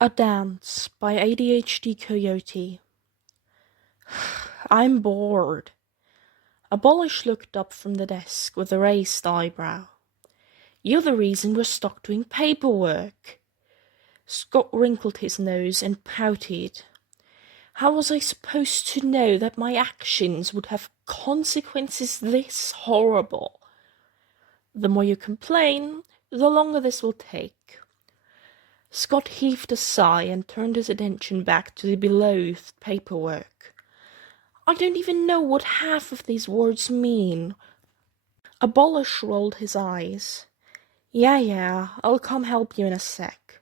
A Dance by ADHD Coyote. I'm bored. Abolish looked up from the desk with a raised eyebrow. You're the reason we're stuck doing paperwork. Scott wrinkled his nose and pouted. How was I supposed to know that my actions would have consequences this horrible? The more you complain, the longer this will take. Scott heaved a sigh and turned his attention back to the beloathed paperwork. I don't even know what half of these words mean. Abolish rolled his eyes. Yeah, I'll come help you in a sec.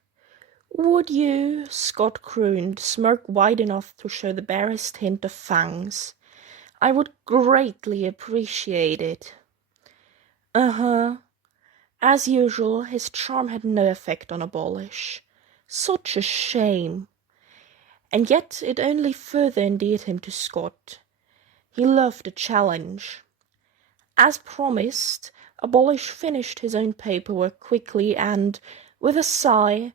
Would you? Scott crooned, smirk wide enough to show the barest hint of fangs. I would greatly appreciate it. Uh-huh. As usual, his charm had no effect on Abolish. Such a shame. And yet it only further endeared him to Scott. He loved a challenge. As promised, Abolish finished his own paperwork quickly and, with a sigh,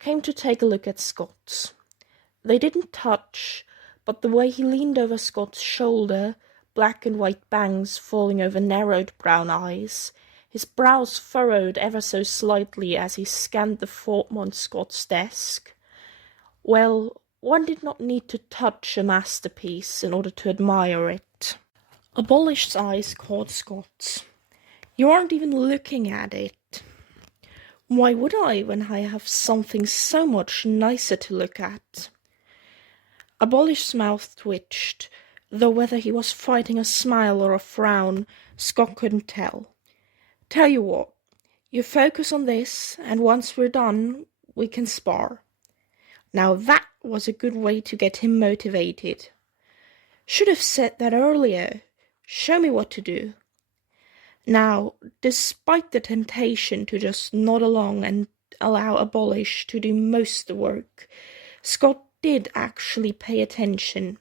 came to take a look at Scott's. They didn't touch, but the way he leaned over Scott's shoulder, black and white bangs falling over narrowed brown eyes, his brows furrowed ever so slightly as he scanned the form on Scott's desk. Well, one did not need to touch a masterpiece in order to admire it. Abolish's eyes caught Scott's. You aren't even looking at it. Why would I when I have something so much nicer to look at? Abolish's mouth twitched, though whether he was fighting a smile or a frown, Scott couldn't tell. Tell you what, you focus on this, and once we're done, we can spar. Now that was a good way to get him motivated. Should have said that earlier. Show me what to do. Now, despite the temptation to just nod along and allow Abolish to do most of the work, Scott did actually pay attention.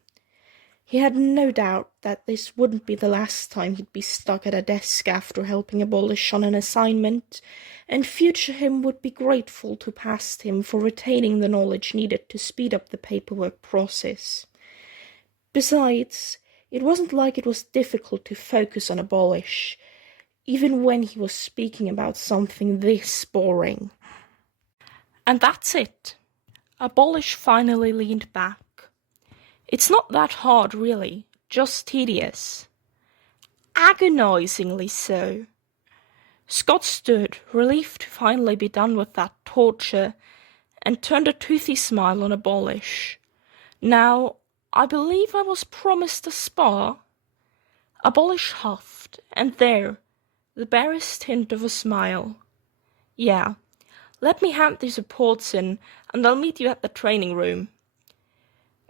He had no doubt that this wouldn't be the last time he'd be stuck at a desk after helping Abolish on an assignment, and future him would be grateful to past him for retaining the knowledge needed to speed up the paperwork process. Besides, it wasn't like it was difficult to focus on Abolish, even when he was speaking about something this boring. And that's it. Abolish finally leaned back. It's not that hard, really, just tedious. Agonizingly so. Scott stood, relieved to finally be done with that torture, and turned a toothy smile on Abolish. Now, I believe I was promised a spa. Abolish huffed, and there, the barest hint of a smile. Yeah, let me hand these reports in, and I'll meet you at the training room.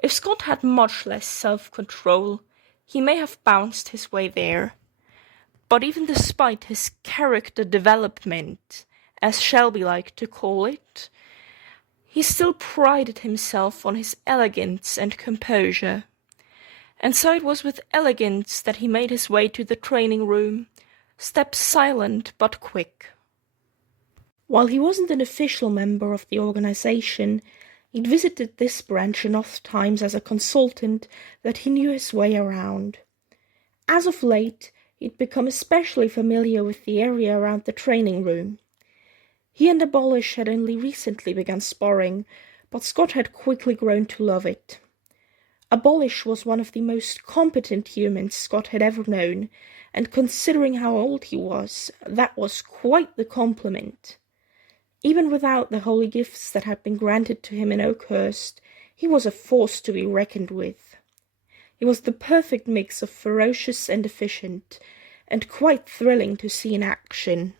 If Scott had much less self-control, he may have bounced his way there. But even despite his character development, as Shelby liked to call it, he still prided himself on his elegance and composure. And so it was with elegance that he made his way to the training room, steps silent but quick. While he wasn't an official member of the organization, he'd visited this branch enough times as a consultant that he knew his way around. As of late, he'd become especially familiar with the area around the training room. He and Abolish had only recently begun sparring, but Scott had quickly grown to love it. Abolish was one of the most competent humans Scott had ever known, and considering how old he was, that was quite the compliment. Even without the holy gifts that had been granted to him in Oakhurst, he was a force to be reckoned with. He was the perfect mix of ferocious and efficient, and quite thrilling to see in action.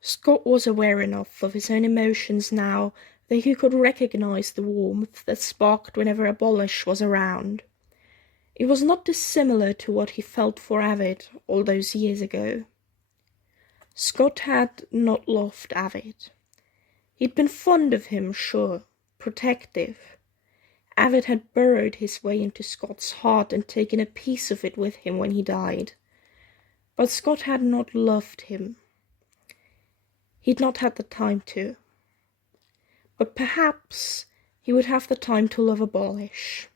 Scott was aware enough of his own emotions now that he could recognize the warmth that sparked whenever Abolish was around. It was not dissimilar to what he felt for Avid all those years ago. Scott had not loved Avid. He'd been fond of him, sure, protective. Avid had burrowed his way into Scott's heart and taken a piece of it with him when he died. But Scott had not loved him. He'd not had the time to. but perhaps he would have the time to love Abolish.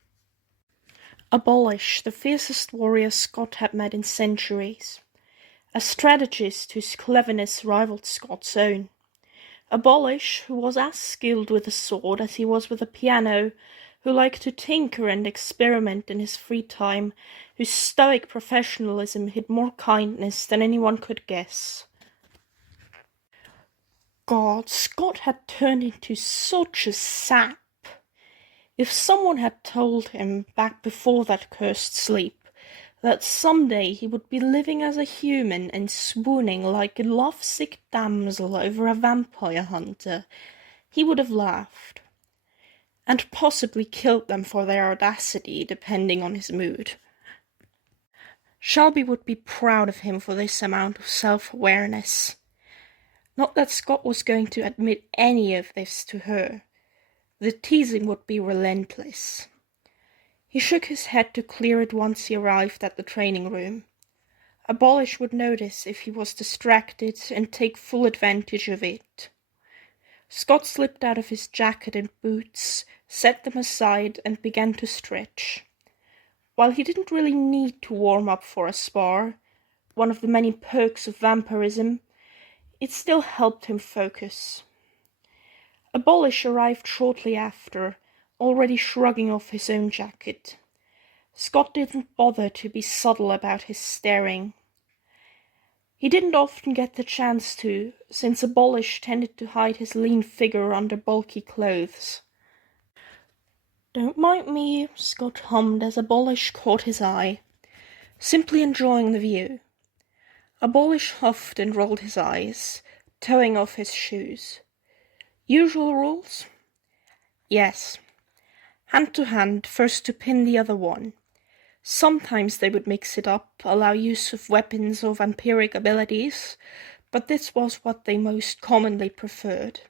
Abolish, the fiercest warrior Scott had met in centuries. A strategist whose cleverness rivaled Scott's own. Abolish, who was as skilled with the sword as he was with the piano, who liked to tinker and experiment in his free time, whose stoic professionalism hid more kindness than anyone could guess. God, Scott had turned into such a sap. If someone had told him, back before that cursed sleep, that someday he would be living as a human and swooning like a lovesick damsel over a vampire hunter, he would have laughed. And possibly killed them for their audacity, depending on his mood. Shelby would be proud of him for this amount of self-awareness. Not that Scott was going to admit any of this to her. The teasing would be relentless. He shook his head to clear it once he arrived at the training room. Abolish would notice if he was distracted and take full advantage of it. Scott slipped out of his jacket and boots, set them aside, and began to stretch. While he didn't really need to warm up for a spar, one of the many perks of vampirism, it still helped him focus. Abolish arrived shortly after, already shrugging off his own jacket. Scott didn't bother to be subtle about his staring. He didn't often get the chance to, since Abolish tended to hide his lean figure under bulky clothes. "Don't mind me," Scott hummed as Abolish caught his eye. "Simply enjoying the view." Abolish huffed and rolled his eyes, toeing off his shoes. "Usual rules?" "Yes. Hand to hand, first to pin the other one. Sometimes they would mix it up, allow use of weapons or vampiric abilities, but this was what they most commonly preferred.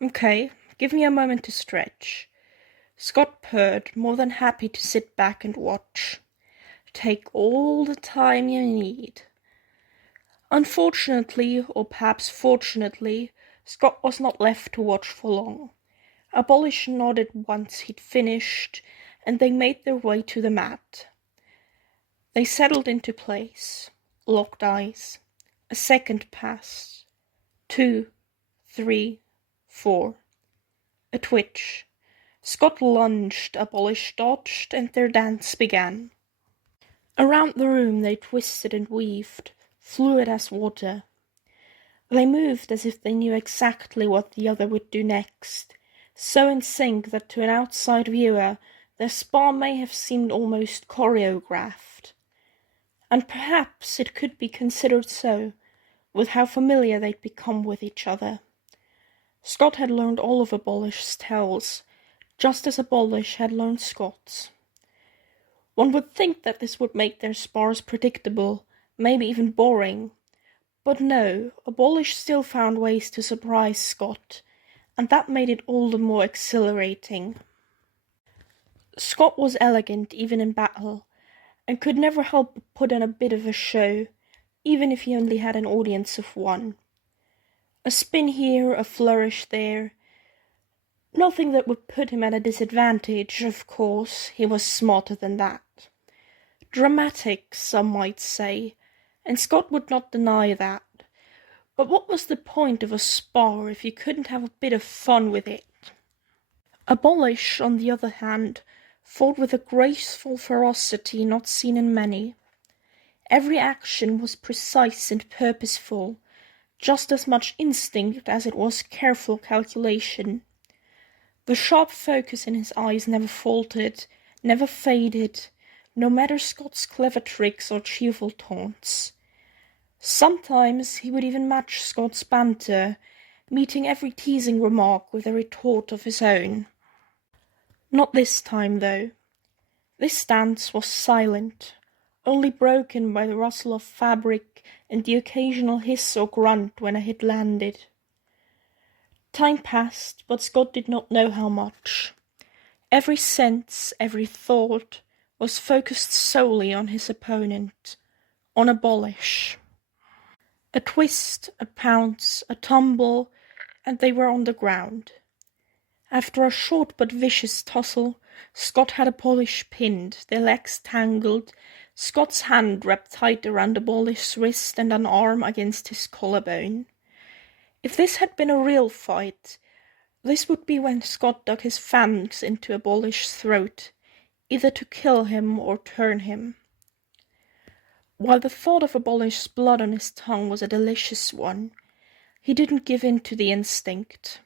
Okay, give me a moment to stretch." Scott purred, more than happy to sit back and watch. "Take all the time you need." Unfortunately, or perhaps fortunately, Scott was not left to watch for long. Abolish nodded once he'd finished, and they made their way to the mat. They settled into place, locked eyes. A second passed. 2, 3, 4. A twitch. Scott lunged, Abolish dodged, and their dance began. Around the room they twisted and weaved, fluid as water. They moved as if they knew exactly what the other would do next, so in sync that to an outside viewer their spar may have seemed almost choreographed. And perhaps it could be considered so, with how familiar they'd become with each other. Scott had learned all of Abolish's tells, just as Abolish had learned Scott's. One would think that this would make their spars predictable, maybe even boring. But no, Abolish still found ways to surprise Scott, and that made it all the more exhilarating. Scott was elegant even in battle, and could never help but put on a bit of a show, even if he only had an audience of one. A spin here, a flourish there. Nothing that would put him at a disadvantage, of course, he was smarter than that. Dramatic, some might say, and Scott would not deny that. But what was the point of a spar if you couldn't have a bit of fun with it? Abolish, on the other hand, fought with a graceful ferocity not seen in many. Every action was precise and purposeful, just as much instinct as it was careful calculation. The sharp focus in his eyes never faltered, never faded, no matter Scott's clever tricks or cheerful taunts. Sometimes he would even match Scott's banter, meeting every teasing remark with a retort of his own. Not this time, though. This dance was silent, only broken by the rustle of fabric and the occasional hiss or grunt when a hit landed. Time passed, but Scott did not know how much. Every sense, every thought, was focused solely on his opponent, on Abolish. A twist, a pounce, a tumble, and they were on the ground. After a short but vicious tussle, Scott had Abolish pinned, their legs tangled, Scott's hand wrapped tight around Abolish's wrist and an arm against his collarbone. If this had been a real fight, this would be when Scott dug his fangs into Abolish's throat, either to kill him or turn him. While the thought of Abolish's blood on his tongue was a delicious one, he didn't give in to the instinct.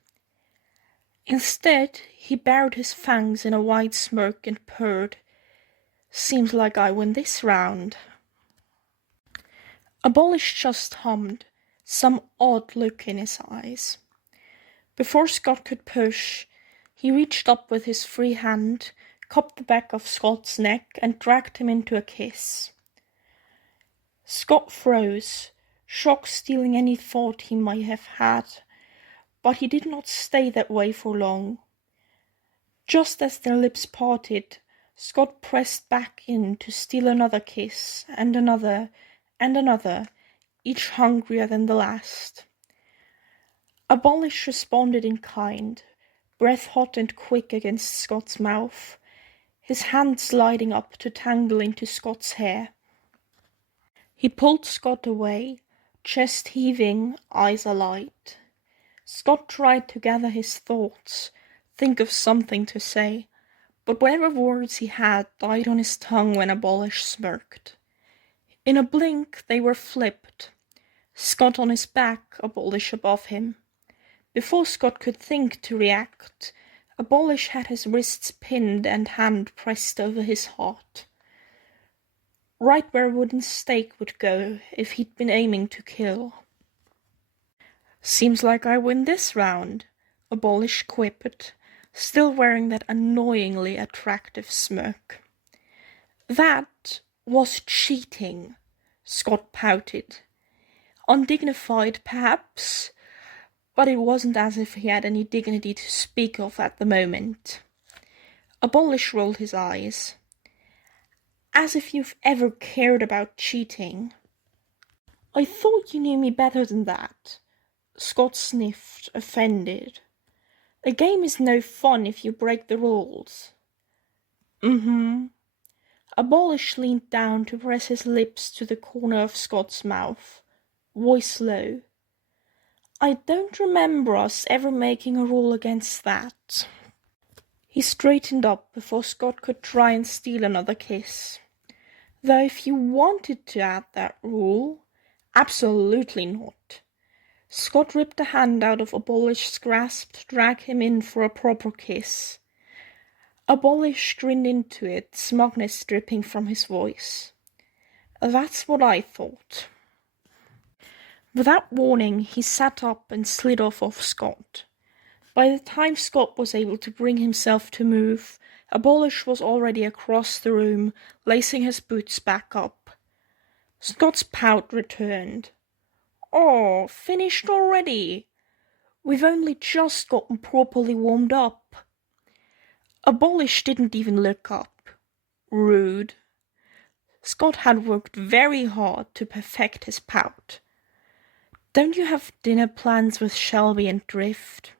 Instead, he bared his fangs in a wide smirk and purred, "Seems like I win this round." Abolish just hummed, some odd look in his eyes. Before Scott could push, he reached up with his free hand, cupped the back of Scott's neck, and dragged him into a kiss. Scott froze, shock stealing any thought he might have had, but he did not stay that way for long. Just as their lips parted, Scott pressed back in to steal another kiss, and another, each hungrier than the last. Abolish responded in kind, breath hot and quick against Scott's mouth, his hand sliding up to tangle into Scott's hair. He pulled Scott away, chest heaving, eyes alight. Scott tried to gather his thoughts, think of something to say, but whatever words he had died on his tongue when Abolish smirked. In a blink they were flipped, Scott on his back, Abolish above him. Before Scott could think to react, Abolish had his wrists pinned and hand pressed over his heart, right where a wooden stake would go if he'd been aiming to kill. "Seems like I win this round," Abolish quipped, still wearing that annoyingly attractive smirk. "That was cheating," Scott pouted. Undignified, perhaps, but it wasn't as if he had any dignity to speak of at the moment. Abolish rolled his eyes. "As if you've ever cared about cheating." "I thought you knew me better than that," Scott sniffed, offended. "A game is no fun if you break the rules." Abolish leaned down to press his lips to the corner of Scott's mouth, voice low. "I don't remember us ever making a rule against that." He straightened up before Scott could try and steal another kiss. "Though if you wanted to add that rule, absolutely not." Scott ripped a hand out of Abolish's grasp to drag him in for a proper kiss. Abolish grinned into it, smugness dripping from his voice. "That's what I thought." Without warning, he sat up and slid off of Scott. By the time Scott was able to bring himself to move, Abolish was already across the room, lacing his boots back up. Scott's pout returned. "Oh, finished already? We've only just gotten properly warmed up." Abolish didn't even look up. Rude. Scott had worked very hard to perfect his pout. "Don't you have dinner plans with Shelby and Drift?"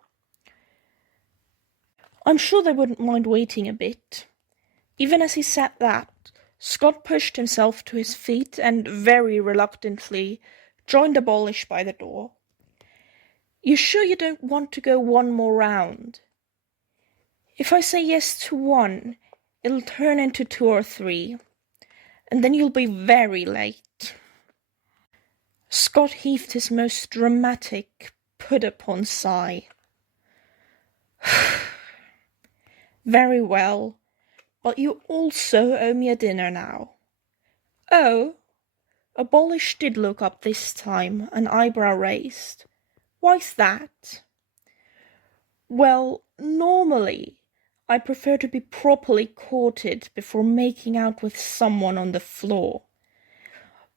"I'm sure they wouldn't mind waiting a bit." Even as he said that, Scott pushed himself to his feet and, very reluctantly, joined Abolish by the door. "You sure you don't want to go one more round?" "If I say yes to one, it'll turn into 2 or 3, and then you'll be very late." Scott heaved his most dramatic, put-upon sigh. "Very well, but you also owe me a dinner now." "Oh?" Abolish did look up this time, an eyebrow raised. "Why's that?" "Well, normally, I prefer to be properly courted before making out with someone on the floor.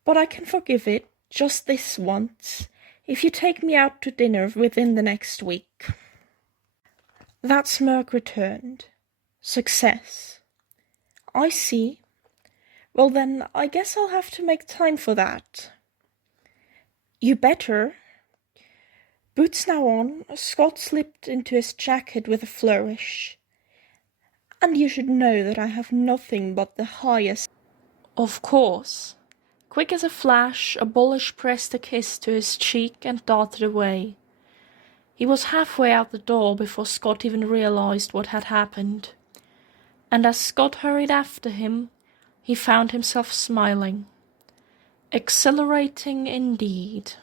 But I can forgive it, just this once, if you take me out to dinner within the next week." That smirk returned. Success. "I see. Well then, I guess I'll have to make time for that." "You better." Boots now on, Scott slipped into his jacket with a flourish. And you should know that I have nothing but the highest. Of course. Quick as a flash, Abolish pressed a kiss to his cheek and darted away. He was halfway out the door before Scott even realized what had happened. And as Scott hurried after him, he found himself smiling. Exhilarating indeed.